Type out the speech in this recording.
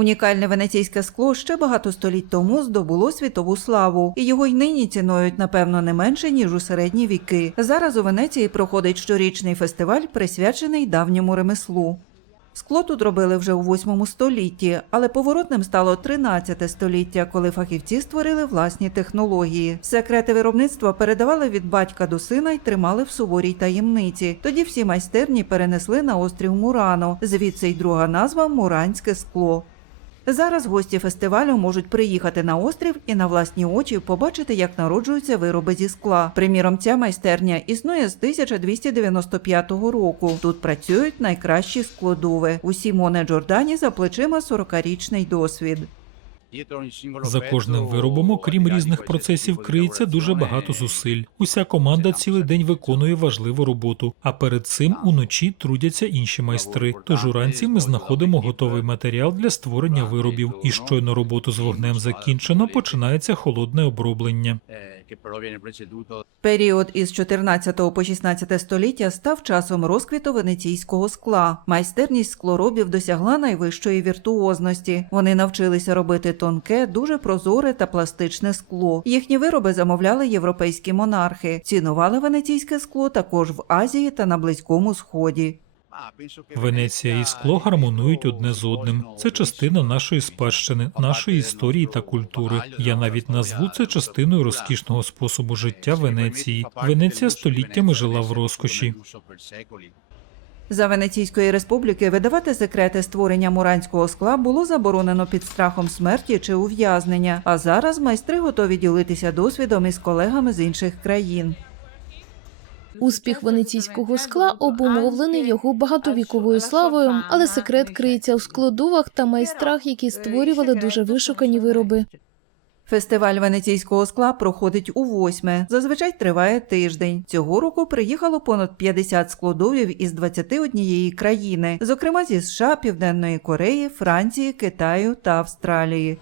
Унікальне венеційське скло ще багато століть тому здобуло світову славу, і його й нині цінують, напевно, не менше ніж у середні віки. Зараз у Венеції проходить щорічний фестиваль, присвячений давньому ремеслу. Скло тут робили вже у 8 столітті, але поворотним стало 13 століття, коли фахівці створили власні технології. Секрети виробництва передавали від батька до сина й тримали в суворій таємниці. Тоді всі майстерні перенесли на острів Мурано, звідси й друга назва Муранське скло. Зараз гості фестивалю можуть приїхати на острів і на власні очі побачити, як народжуються вироби зі скла. Приміром, ця майстерня існує з 1295 року. Тут працюють найкращі складови. У Сімоне Джордані за плечима 40-річний досвід. За кожним виробом, окрім різних процесів, криється дуже багато зусиль. Уся команда цілий день виконує важливу роботу, а перед цим уночі трудяться інші майстри. Тож уранці ми знаходимо готовий матеріал для створення виробів, і щойно роботу з вогнем закінчено, починається холодне оброблення. Період із 14 по 16 століття став часом розквіту венеційського скла. Майстерність склоробів досягла найвищої віртуозності. Вони навчилися робити тонке, дуже прозоре та пластичне скло. Їхні вироби замовляли європейські монархи. Цінували венеційське скло також в Азії та на Близькому Сході. Венеція і скло гармонують одне з одним. Це частина нашої спадщини, нашої історії та культури. Я навіть назву це частиною розкішного способу життя Венеції. Венеція століттями жила в розкоші. За Венеційської республіки видавати секрети створення муранського скла було заборонено під страхом смерті чи ув'язнення. А зараз майстри готові ділитися досвідом із колегами з інших країн. Успіх венеційського скла обумовлений його багатовіковою славою, але секрет криється у складовах та майстрах, які створювали дуже вишукані вироби. Фестиваль венеційського скла проходить у восьме. Зазвичай триває тиждень. Цього року приїхало понад 50 складовів із 21 країни, зокрема зі США, Південної Кореї, Франції, Китаю та Австралії.